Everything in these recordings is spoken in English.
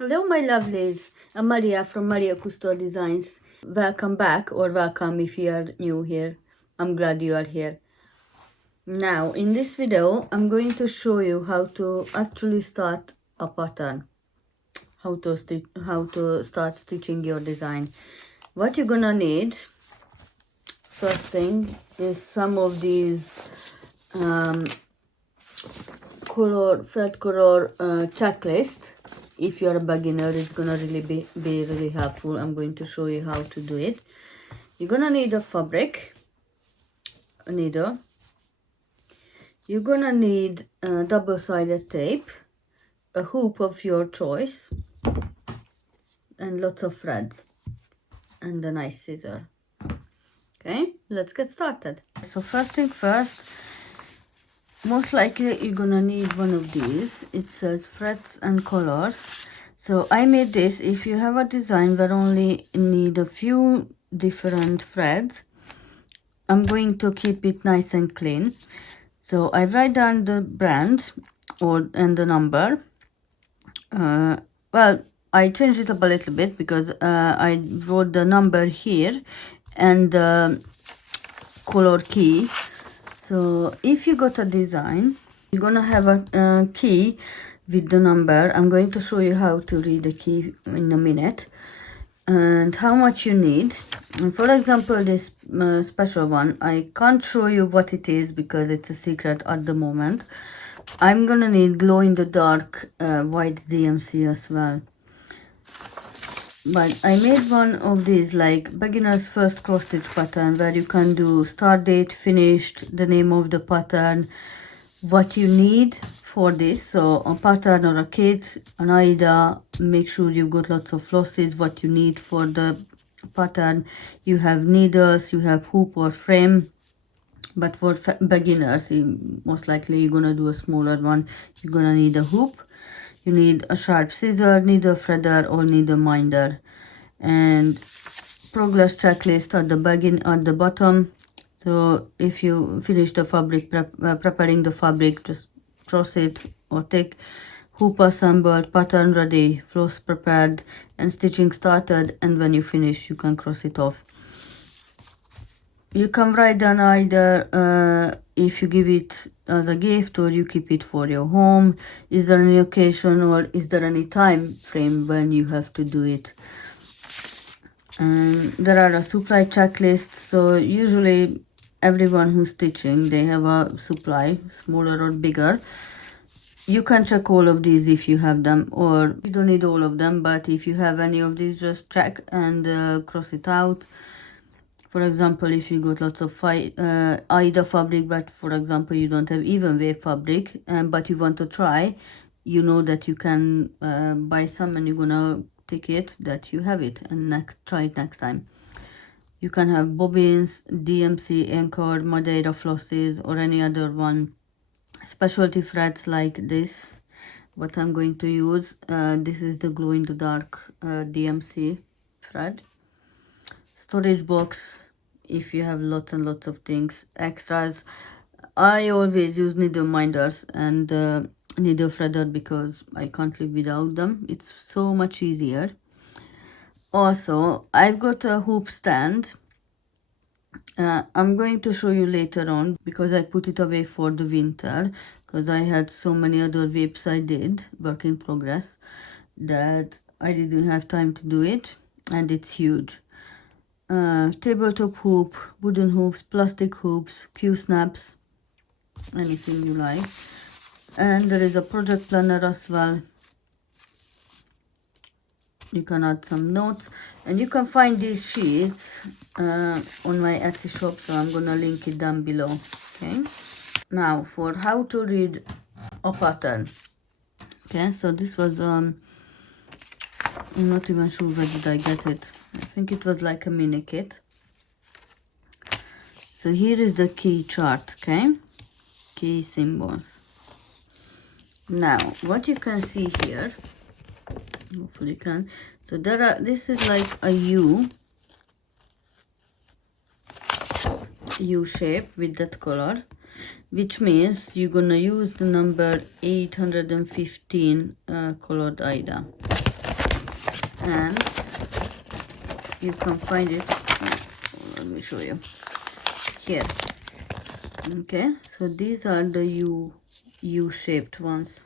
Hello my lovelies, I'm Maria from Maria Cousteau Designs. Welcome back, or welcome if you are new here. I'm glad you are here. Now in this video I'm going to show you how to actually start a pattern. How to start stitching your design. What you're gonna need first thing is some of these thread color checklist. If you're a beginner, it's gonna really be really helpful. I'm going to show you how to do it. You're gonna need a fabric, a needle. You're gonna need double-sided tape, a hoop of your choice, and lots of threads, and a nice scissor. Okay, let's get started. So first thing first, most likely you're gonna need one of these. It says threads and colors. So I made this. If you have a design where only need a few different threads, I'm going to keep it nice and clean. So I write down the brand and the number. Well, I changed it up a little bit because I wrote the number here and the color key. So if you got a design, you're gonna have a key with the number. I'm going to show you how to read the key in a minute and how much you need. And for example, this special one, I can't show you what it is because it's a secret at the moment. I'm gonna need glow in the dark white DMC as well. But I made one of these like beginner's first cross stitch pattern where you can do start date, finished, the name of the pattern, what you need for this. So a pattern or a kit, an Aida, make sure you got lots of flosses, what you need for the pattern. You have needles, you have hoop or frame. But for beginners, most likely you're gonna do a smaller one. You're gonna need a hoop. You need a sharp scissor, needle threader, or needle minder, and progress checklist at the bottom. So if you finish the fabric preparing the fabric, just cross it or take hoop assembled, pattern ready, floss prepared, and stitching started. And when you finish, you can cross it off. You can write down either if you give it as a gift or you keep it for your home. Is there any occasion or is there any time frame when you have to do it? And there are a supply checklist. So usually everyone who's stitching, they have a supply, smaller or bigger. You can check all of these if you have them, or you don't need all of them, but if you have any of these, just check and cross it out. For example, if you got lots of Aida fabric, but for example you don't have even wave fabric, but you want to try, you know that you can buy some and you're gonna take it that you have it and try it next time. You can have bobbins, DMC, anchor, Madeira flosses, or any other one. Specialty threads like this, what I'm going to use. This is the glow in the dark DMC thread. Storage box if you have lots and lots of things. Extras, I always use needle minders and needle threader because I can't live without them. It's so much easier. Also, I've got a hoop stand. I'm going to show you later on because I put it away for the winter because I had so many other whips I did, work in progress, that I didn't have time to do it, and it's huge. Tabletop hoop, wooden hoops, plastic hoops, Q-snaps, anything you like. And there is a project planner as well. You can add some notes, and you can find these sheets on my Etsy shop, so I'm gonna link it down below. Okay, now for how to read a pattern. Okay, so this was I'm not even sure where did I get it. I think it was like a mini kit. So here is the key chart, okay? Key symbols. Now, what you can see here, hopefully you can. So this is like a U shape with that color, which means you're gonna use the number 815 colored Aida. and you can find it, let me show you here. Okay, so these are the U-shaped ones.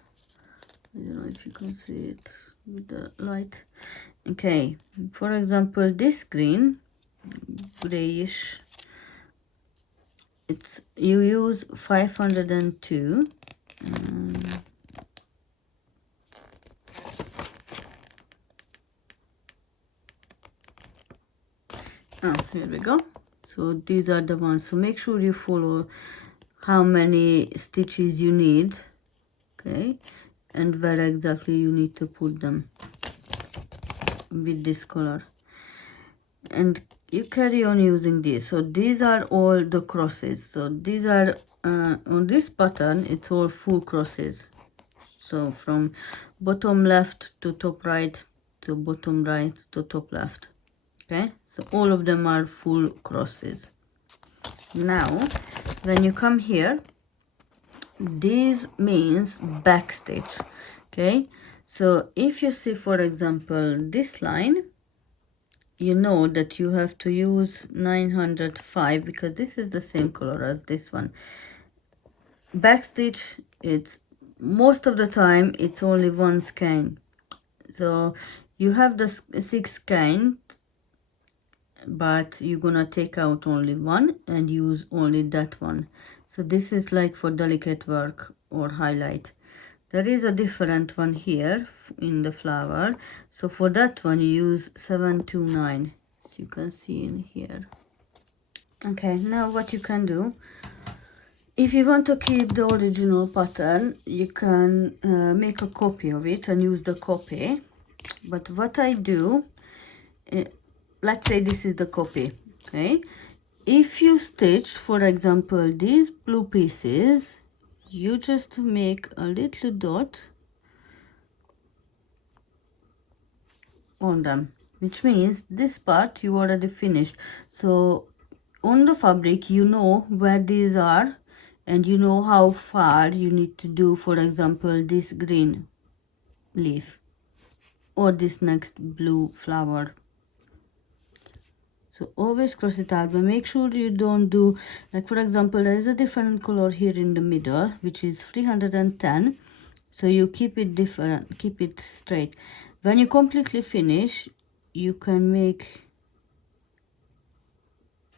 I don't know if you can see it with the light. Okay, for example, this green, grayish, it's you use 502. Here we go. So these are the ones. So make sure you follow how many stitches you need, okay, and where exactly you need to put them with this color, and you carry on using this. So these are all the crosses. So these are on this pattern, it's all full crosses. So from bottom left to top right to bottom right to top left. Okay, so all of them are full crosses. Now when you come here, this means back stitch. Okay, so if you see, for example, this line, you know that you have to use 905 because this is the same color as this one. Back stitch, it's most of the time it's only one skein. So you have the 6 skein, but you're gonna take out only one and use only that one. So this is like for delicate work or highlight. There is a different one here in the flower. So for that one you use 729, as you can see in here. Okay, now what you can do, if you want to keep the original pattern, you can make a copy of it and use the copy. But what I do, let's say this is the copy, okay? If you stitch, for example, these blue pieces, you just make a little dot on them, which means this part you already finished. So on the fabric, you know where these are and you know how far you need to do, for example, this green leaf or this next blue flower. So always cross it out, but make sure you don't do, like for example, there is a different color here in the middle, which is 310. So you keep it different, keep it straight. When you completely finish, you can make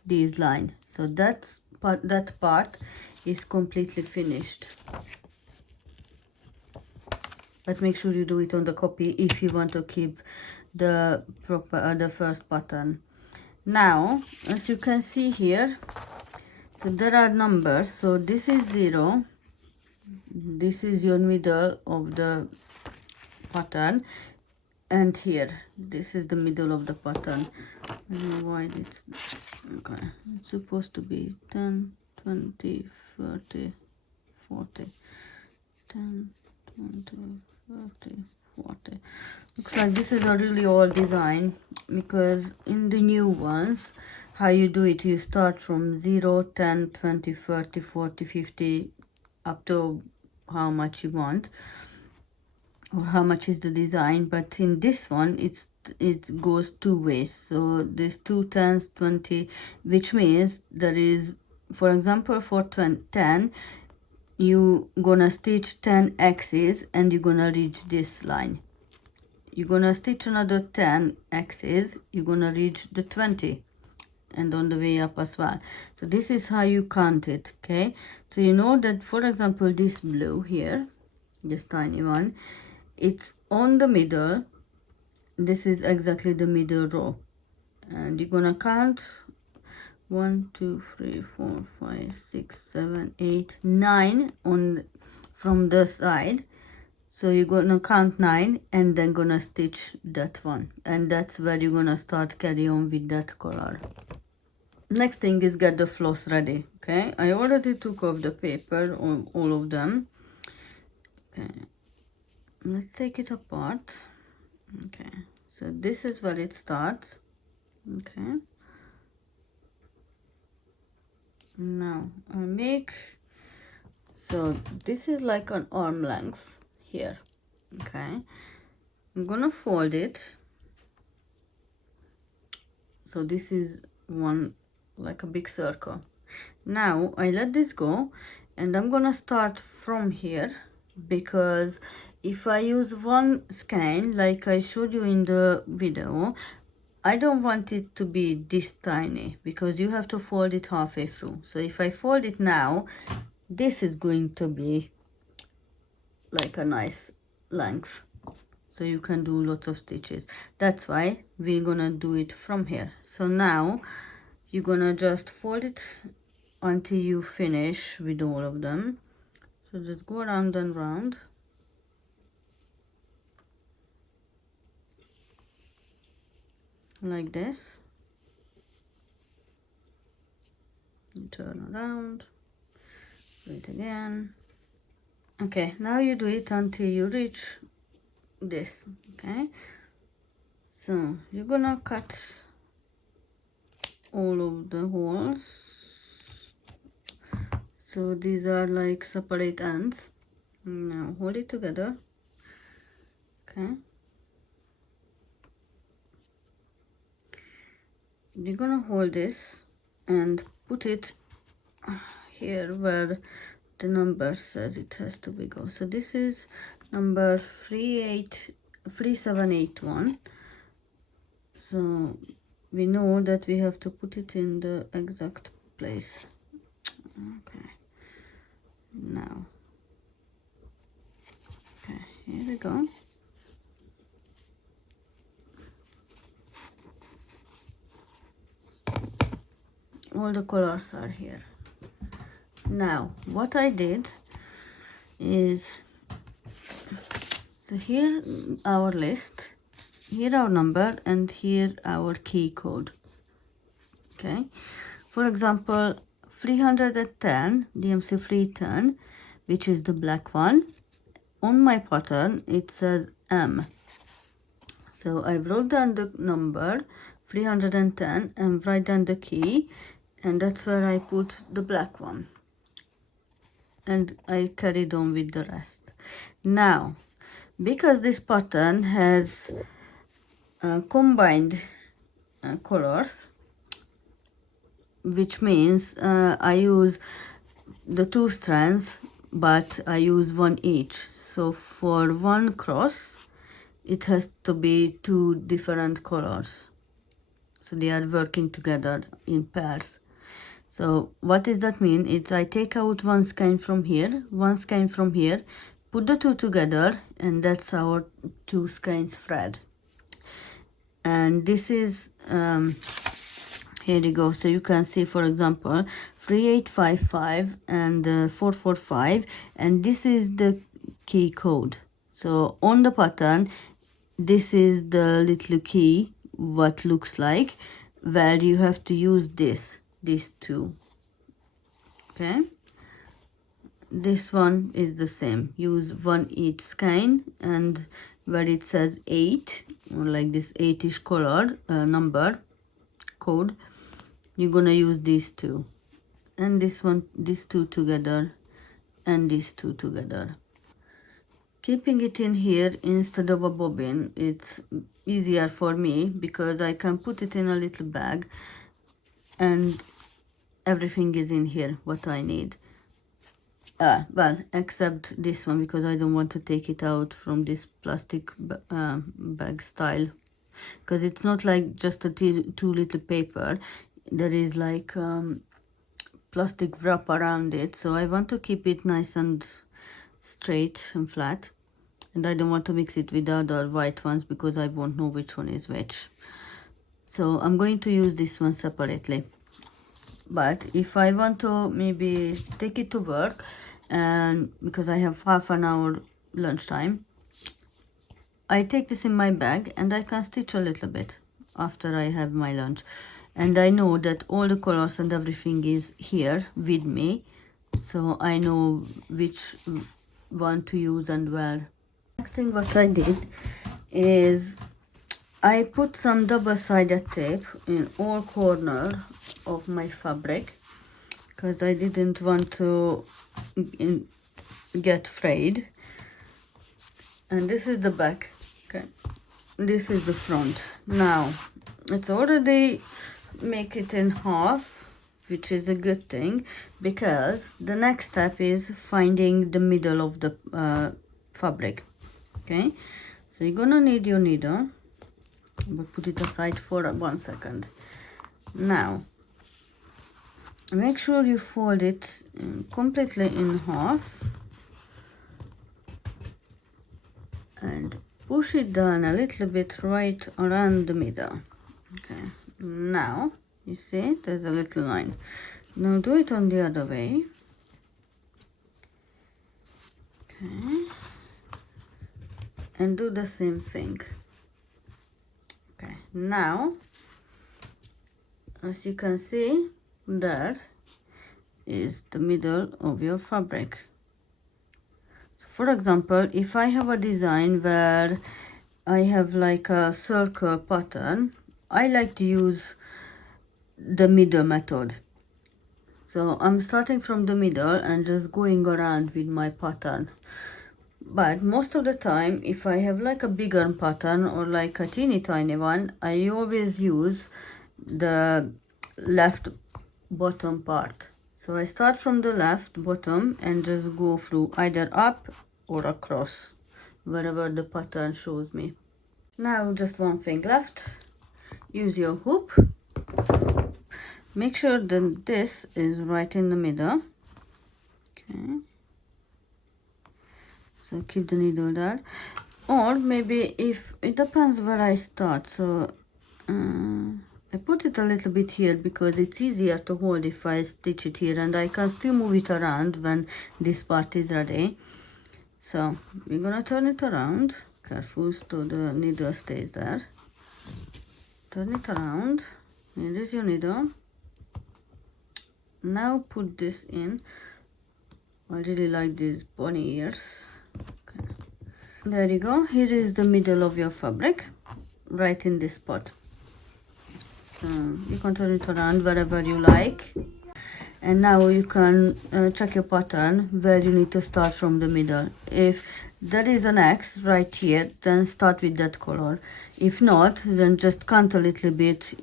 this line. So that part is completely finished. But make sure you do it on the copy if you want to keep the proper the first pattern. Now, as you can see here, so there are numbers. So this is 0. This is your middle of the pattern, and here this is the middle of the pattern. I don't know why it's okay. It's supposed to be 10, 20, 30, 40. 10, 20, 30, 40. Looks like this is a really old design, because in the new ones, how you do it, you start from 0, 10, 20, 30, 40, 50, up to how much you want or how much is the design. But in this one, it goes two ways. So there's 2 10s, 20, which means there is, for example, for 10, you gonna stitch 10 x's and you're gonna reach this line. You're gonna stitch another 10 x's, you're gonna reach the 20, and on the way up as well. So this is how you count it. Okay, so you know that, for example, this blue here, this tiny one, it's on the middle. This is exactly the middle row, and you're gonna count 1 2 3 4 5 6 7 8 9 on from the side. So you're gonna count 9 and then gonna stitch that one, and that's where you're gonna start carry on with that color. Next thing is get the floss ready. Okay, I already took off the paper on all of them. Okay, let's take it apart. Okay, so this is where it starts. Okay, now I make, so this is like an arm length here. Okay, I'm gonna fold it So this is one, like a big circle. Now I let this go, and I'm gonna start from here, because if I use one skein like I showed you in the video, I don't want it to be this tiny, because you have to fold it halfway through. So if I fold it now, this is going to be like a nice length, so you can do lots of stitches. That's why we're gonna do it from here. So now you're gonna just fold it until you finish with all of them. So just go around and round. Like this. You turn around, do it again. Okay, now you do it until you reach this. Okay, so you're gonna cut all of the holes. So these are like separate ends. Now hold it together. Okay, you're gonna hold this and put it here where the number says it has to be go. So this is number 3781. So we know that we have to put it in the exact place. Okay, now, okay, here we go. All the colors are here. Now what I did is, so here our list, here our number, and here our key code. Okay, for example 310 DMC 310, which is the black one, on my pattern it says M. So I wrote down the number 310 and write down the key, and that's where I put the black one, and I carried on with the rest. Now because this pattern has combined colors, which means I use the two strands, but I use one each. So for one cross it has to be two different colors, so they are working together in pairs. So what does that mean? It's I take out one skein from here, one skein from here, put the two together, and that's our two skeins thread. And this is here you go. So you can see, for example, 3855 and 445, and this is the key code. So on the pattern, this is the little key, what looks like, where you have to use these two. Okay, this one is the same, use one each skein, and where it says 8, or like this 8ish color number code, you're gonna use these two, and this one, these two together, and these two together. Keeping it in here instead of a bobbin, it's easier for me because I can put it in a little bag and everything is in here what I need. Well, except this one, because I don't want to take it out from this plastic bag style, because it's not like just a two little paper. There is like plastic wrap around it, so I want to keep it nice and straight and flat, and I don't want to mix it with the other white ones because I won't know which one is which. So I'm going to use this one separately. But if I want to maybe take it to work, and because I have half an hour lunchtime, I take this in my bag and I can stitch a little bit after I have my lunch, and I know that all the colors and everything is here with me, so I know which one to use and where. Next thing what I did is I put some double-sided tape in all corners of my fabric, because I didn't want to get frayed. And this is the back. Okay, this is the front. Now it's already make it in half, which is a good thing, because the next step is finding the middle of the fabric. Okay, so you're gonna need your needle, but put it aside for 1 second. Now make sure you fold it completely in half and push it down a little bit right around the middle. Okay, now you see there's a little line. Now do it on the other way. Okay, and do the same thing. Okay, now as you can see, there is the middle of your fabric. So for example, if I have a design where I have like a circle pattern, I like to use the middle method. So I'm starting from the middle and just going around with my pattern. But most of the time, if I have like a bigger pattern or like a teeny tiny one, I always use the left bottom part. So I start from the left bottom and just go through either up or across, wherever the pattern shows me. Now just one thing left. Use your hoop. Make sure that this is right in the middle. Okay, so keep the needle there, or maybe if it depends where I start. So I put it a little bit here because it's easier to hold if I stitch it here, and I can still move it around when this part is ready. So we're gonna turn it around. Careful so the needle stays there. Turn it around. Here is your needle. Now put this in. I really like these bunny ears. Okay. There you go. Here is the middle of your fabric, right in this spot. You can turn it around wherever you like, and now you can check your pattern where you need to start from the middle. If there is an X right here, then start with that color. If not, then just count a little bit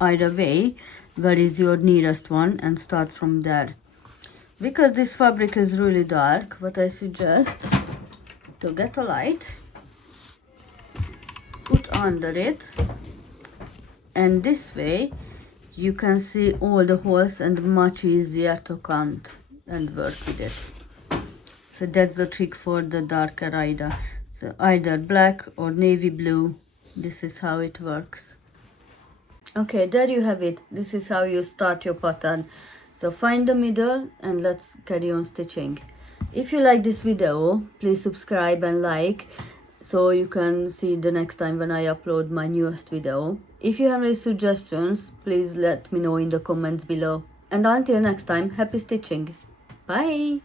either way where is your nearest one and start from there. Because this fabric is really dark, what I suggest to get a light, put under it, and this way you can see all the holes and much easier to count and work with it. So that's the trick for the darker Aida. So either black or navy blue, this is how it works. Okay, there you have it. This is how you start your pattern. So find the middle and let's carry on stitching. If you like this video, please subscribe and like, so you can see the next time when I upload my newest video. If you have any suggestions, please let me know in the comments below. And until next time, happy stitching. Bye!